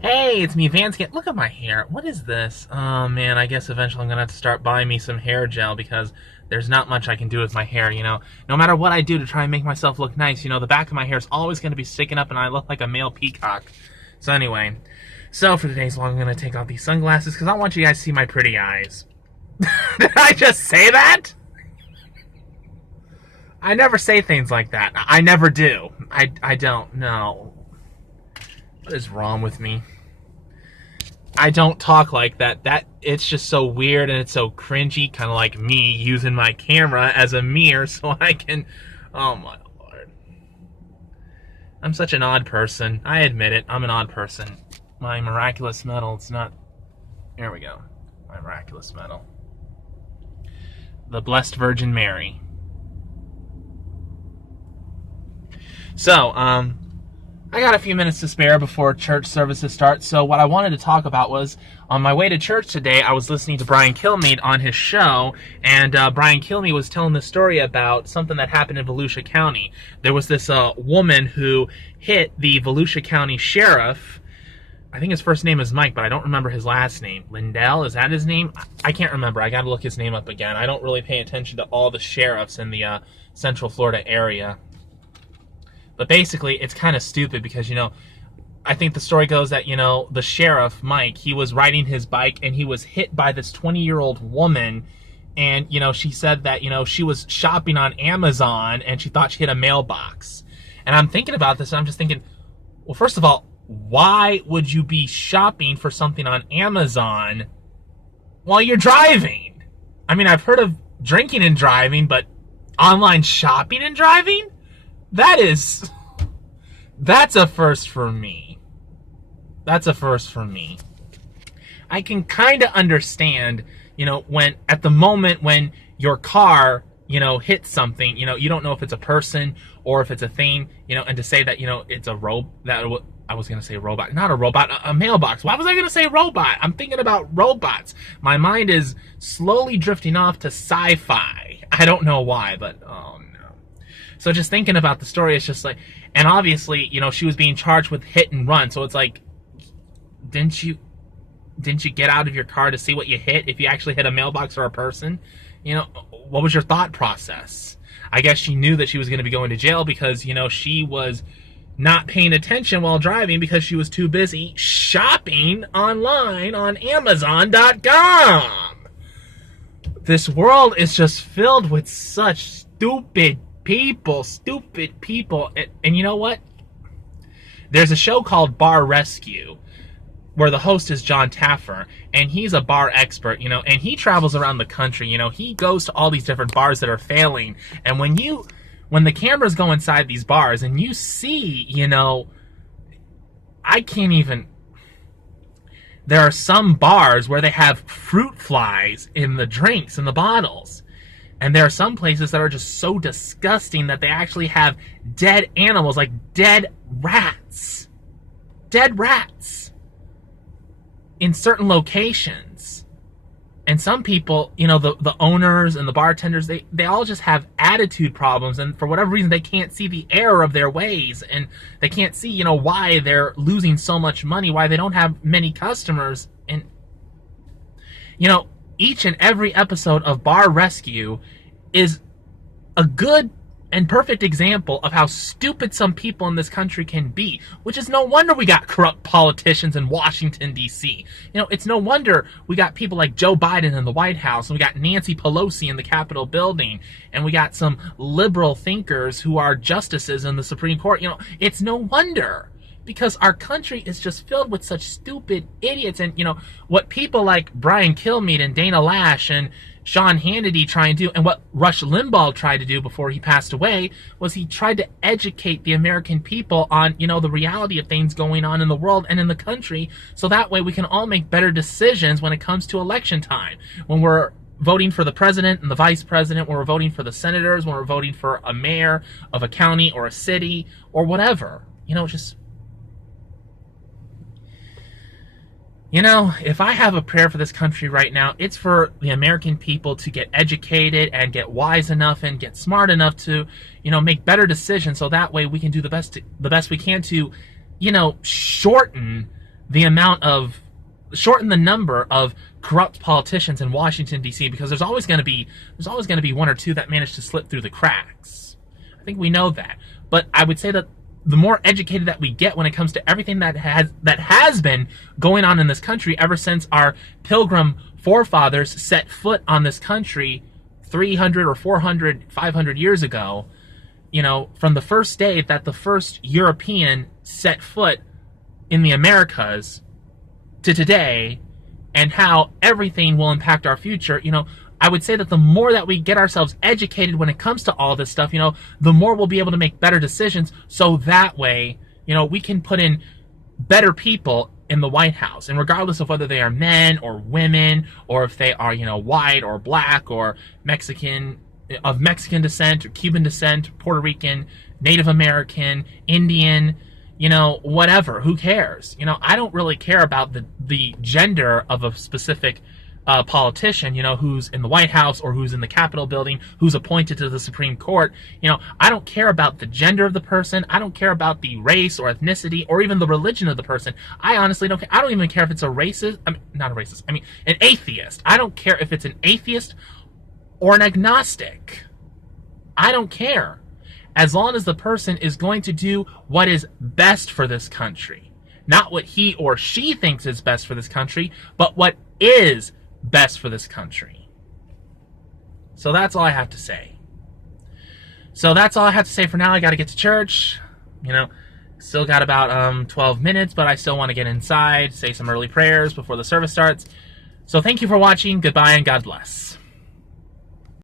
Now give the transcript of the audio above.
Hey, it's me, Vance. Look at my hair. What is this? Oh man, I guess eventually I'm gonna have to start buying me some hair gel because there's not much I can do with my hair. No matter what I do to try and make myself look nice, the back of my hair is always gonna be sticking up and I look like a male peacock. So anyway, for today's vlog, I'm gonna take off these sunglasses because I want you guys to see my pretty eyes. Did I just say that? I never say things like that. I never do. I don't know. What is wrong with me? I don't talk like that. It's just so weird and it's so cringy, kind of like me using my camera as a mirror so I can... Oh my lord. I'm such an odd person. I admit it. I'm an odd person. My miraculous medal, it's not... Here we go. My miraculous medal. The Blessed Virgin Mary. So, I got a few minutes to spare before church services start, so what I wanted to talk about was, on my way to church today, I was listening to Brian Kilmeade on his show, and Brian Kilmeade was telling the story about something that happened in Volusia County. There was this woman who hit the Volusia County sheriff. I think his first name is Mike, but I don't remember his last name. Lindell, is that his name? I can't remember. I gotta look his name up again. I don't really pay attention to all the sheriffs in the Central Florida area. But basically, it's kind of stupid because, I think the story goes that, the sheriff, Mike, he was riding his bike and he was hit by this 20-year-old woman. And, she said that, she was shopping on Amazon and she thought she hit a mailbox. And I'm thinking about this and I'm just thinking, well, first of all, why would you be shopping for something on Amazon while you're driving? I mean, I've heard of drinking and driving, but online shopping and driving? That's a first for me. That's a first for me. I can kind of understand, when at the moment when your car, hits something, you don't know if it's a person or if it's a thing, and to say that, it's a I was going to say robot, not a robot, a mailbox. Why was I going to say robot? I'm thinking about robots. My mind is slowly drifting off to sci-fi. I don't know why, but oh no. So just thinking about the story, it's just like, and obviously, she was being charged with hit and run. So it's like, didn't you get out of your car to see what you hit if you actually hit a mailbox or a person? What was your thought process? I guess she knew that she was going to be going to jail because, she was not paying attention while driving because she was too busy shopping online on Amazon.com. This world is just filled with such stupid people. And you know what? There's a show called Bar Rescue where the host is John Taffer, and he's a bar expert, and he travels around the country. He goes to all these different bars that are failing, and when the cameras go inside these bars and you see, I can't even... There are some bars where they have fruit flies in the drinks, in the bottles. And there are some places that are just so disgusting that they actually have dead animals, like dead rats. Dead rats. In certain locations. And some people, the owners and the bartenders, they all just have attitude problems. And for whatever reason, they can't see the error of their ways. And they can't see, why they're losing so much money, why they don't have many customers. And, each and every episode of Bar Rescue is a good and perfect example of how stupid some people in this country can be, which is no wonder we got corrupt politicians in Washington, D.C. It's no wonder we got people like Joe Biden in the White House, and we got Nancy Pelosi in the Capitol building, and we got some liberal thinkers who are justices in the Supreme Court. It's no wonder. Because our country is just filled with such stupid idiots. And, what people like Brian Kilmeade and Dana Lash and Sean Hannity try and do, and what Rush Limbaugh tried to do before he passed away, was he tried to educate the American people on, the reality of things going on in the world and in the country, so that way we can all make better decisions when it comes to election time. When we're voting for the president and the vice president, when we're voting for the senators, when we're voting for a mayor of a county or a city or whatever. If I have a prayer for this country right now, it's for the American people to get educated and get wise enough and get smart enough to, make better decisions so that way we can do the best we can to, shorten shorten the number of corrupt politicians in Washington, D.C., because there's always going to be one or two that manage to slip through the cracks. I think we know that. But I would say that the more educated that we get when it comes to everything that has been going on in this country ever since our pilgrim forefathers set foot on this country 300 or 400, 500 years ago, from the first day that the first European set foot in the Americas to today, and how everything will impact our future, I would say that the more that we get ourselves educated when it comes to all this stuff, the more we'll be able to make better decisions, so that way, we can put in better people in the White House. And regardless of whether they are men or women, or if they are, white or black or Mexican, of Mexican descent or Cuban descent, Puerto Rican, Native American, Indian, whatever, who cares? I don't really care about the gender of a specific politician, who's in the White House or who's in the Capitol building, who's appointed to the Supreme Court. I don't care about the gender of the person. I don't care about the race or ethnicity or even the religion of the person. I honestly don't care. I don't even care if it's an atheist. I don't care if it's an atheist or an agnostic. I don't care. As long as the person is going to do what is best for this country. Not what he or she thinks is best for this country, but what is best for this country. So that's all I have to say. So that's all I have to say for now. I got to get to church. Still got about 12 minutes, but I still want to get inside, say some early prayers before the service starts. So thank you for watching. Goodbye and God bless.